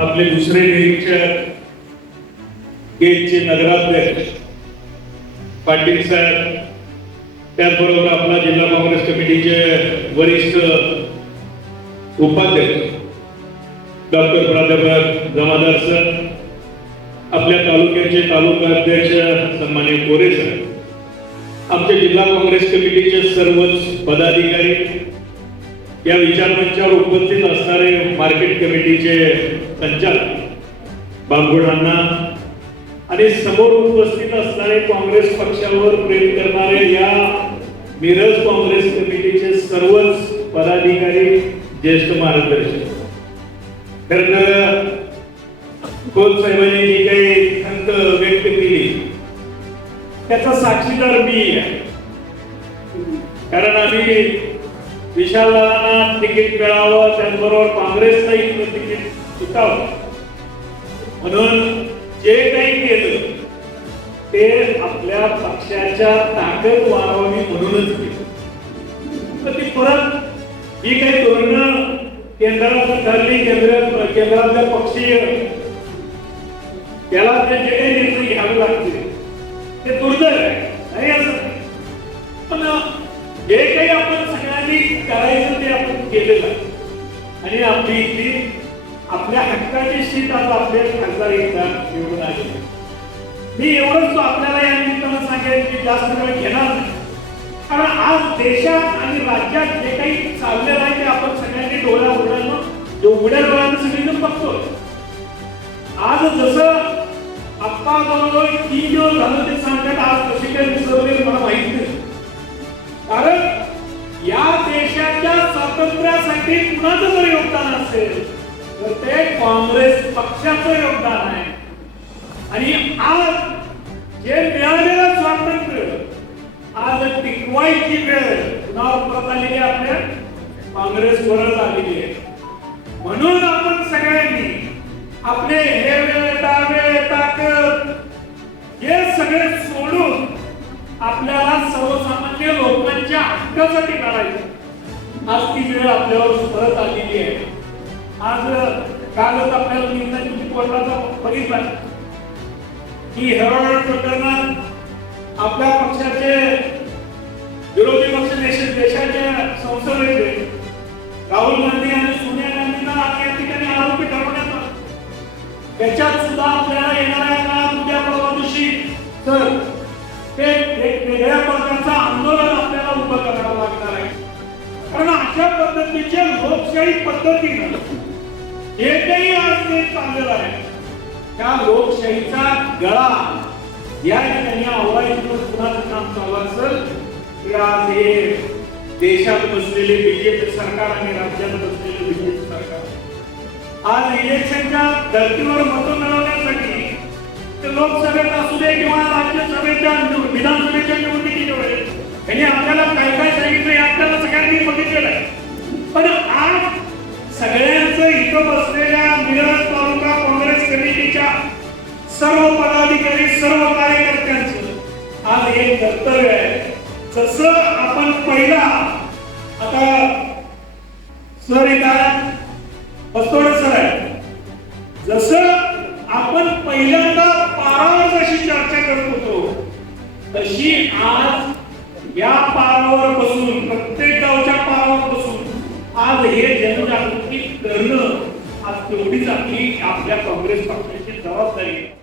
आपले दुसरे निरीक्षक गेटचे नगराध्यक्ष पाटील साहेब त्याचबरोबर आपला जिल्हा काँग्रेस कमिटीचे वरिष्ठ उपाध्यक्ष डॉक्टर प्राध्यापक जमादार सर आपल्या तालुक्याचे तालुका अध्यक्ष सन्मान्य कोरे सर आमच्या जिल्हा काँग्रेस कमिटीचे सर्वच पदाधिकारी या विचारमंचावर उपस्थित असणारे मार्केट कमिटीचे संचालक बांबुडांना आणि समोर उपस्थित असणारे काँग्रेस पक्षावर प्रेम करणारे या मिरज काँग्रेस कमिटीचे सर्वच पदाधिकारी ज्येष्ठ मार्गदर्शक. खरं तर खोत साहेबांनी जी काही खंत व्यक्त केली त्याचा साक्षीदार मी आहे. कारण आम्ही विशालांना तिकीट मिळावं त्याचबरोबर काँग्रेसला इथलं तिकीट सुटावं म्हणून जे काही केलं ते आपल्या पक्षाच्या ताकद वाढवावी म्हणूनच केलं. तर ती परत ही काही धोरणं केंद्रात ठरली केंद्र केंद्रातल्या पक्षीय त्याला ते जे काही निर्णय घ्यावे लागतील ते दुर्दैव आहे. नाही असं करायचं ते आपण केलेलं. आणि आपली इथली आपल्या हक्काची सीट आता आपले खासदार एकदा निवडून आले. मी एवढंच आपल्याला या निमित्तानं सांगेल की जास्त वेळ घेणार कारण आज देशात आणि राज्यात जे काही चाललेलं आहे ते आपण सगळ्यांनी डोळ्या उघड्यानं जे उघड्या डोळ्यानं सगळीजण बघतोय. आज जसं आत्ता जवळजवळ तीन दिवस झालं ते सांगतात आज कशी काय विसरले मला माहीत नाही. स्वातंत्र्यासाठी कुणाचं जर योगदान असेल तर ते काँग्रेस पक्षाचं योगदान आहे. आणि आज जे मिळालेलं स्वातंत्र्य आज टिकवायची वेळ पुन्हा परत आलेली आहे आपल्या काँग्रेसवरच आलेली आहे. म्हणून आपण सगळ्यांनी आपले हे वेळ डावे ताकद हे सगळे सोडून आपल्याला सर्वसामान्य लोकांच्या हक्कासाठी लढायचं आज ती वेळ आपल्यावर परत आलेली आहे. आज कालच आपल्याला निंदाची कोर्टाचा बघितला की हेरॉड प्रकरणात आपल्या पक्षाचे विरोधी पक्ष देश देशाचे संसदेचे राहुल गांधी आणि सोनिया गांधींना या ठिकाणी आरोपी ठरवण्यात आला. त्याच्यात सुद्धा आपल्याला येणाऱ्या काळात उद्या परवा दिवशी तर ते एक वेगळ्या प्रकारचं आंदोलन पद्धतीच्या लोकशाही पद्धतीनं जे काही आज ते चाललेलं आहे. त्या लोकशाहीचा गळा या ठिकाणी आवडायचं कुणाचं काम चालू असेल की आज हे देशात बसलेले बीजेपी सरकार आणि राज्यात बसलेले बीजेपी सरकार. आज इलेक्शनच्या धर्तीवर मतं मिळवण्यासाठी ते लोकसभेत असू दे किंवा राज्यसभेच्या विधानसभेत नेतृत्व असलेल्या मिरज तालुका काँग्रेस कमिटीच्या सर्व पदाधिकारी सर्व कार्यकर्त्यांचं आज हे कर्तव्य आहे. जसं आपण पहिला आता सर येतात सर आहे. जसं आपण पहिल्यांदा पारावर जशी चर्चा करत होतो तशी आज या पारावर बसून प्रत्येक गावच्या पारावर बसून आज हे जनजागृती करणं तेवढीच आपली आपल्या काँग्रेस पक्षाची जबाबदारी आहे